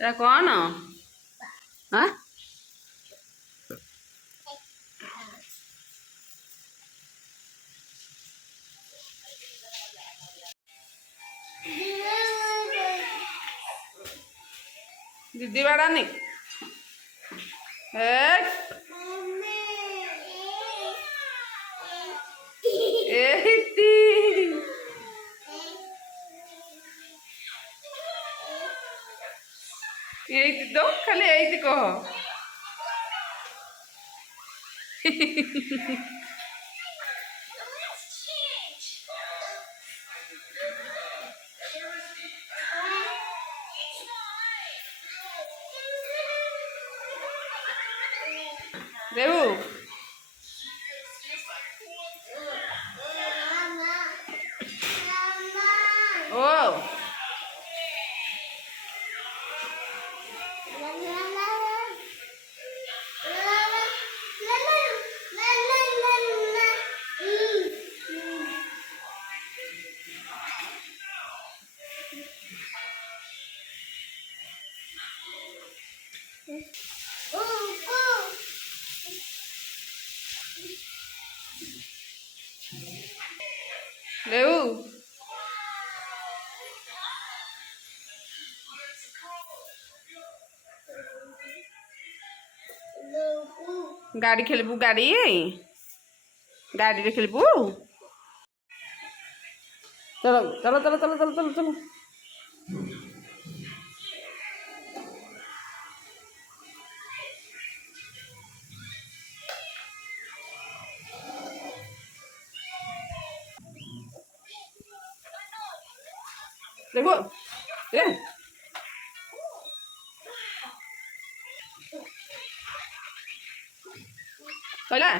ଏଟା କ'ଣ? ଆଁ ଦିଦି ବାଡ଼ାନି ଏଇଟି ଏଇଟି ତ ଖାଲି ଏଇଟି କହ। ଦେବୁ ଓ ଦେବୁ ଗାଡ଼ି ଖେଳିବୁ ଗାଡ଼ିରେ ଖେଳିବୁ। ଚଲ ଚଲ ଚଲ ଚଲ ଚଲ ଚଲ ଚଲ देखो ये कहला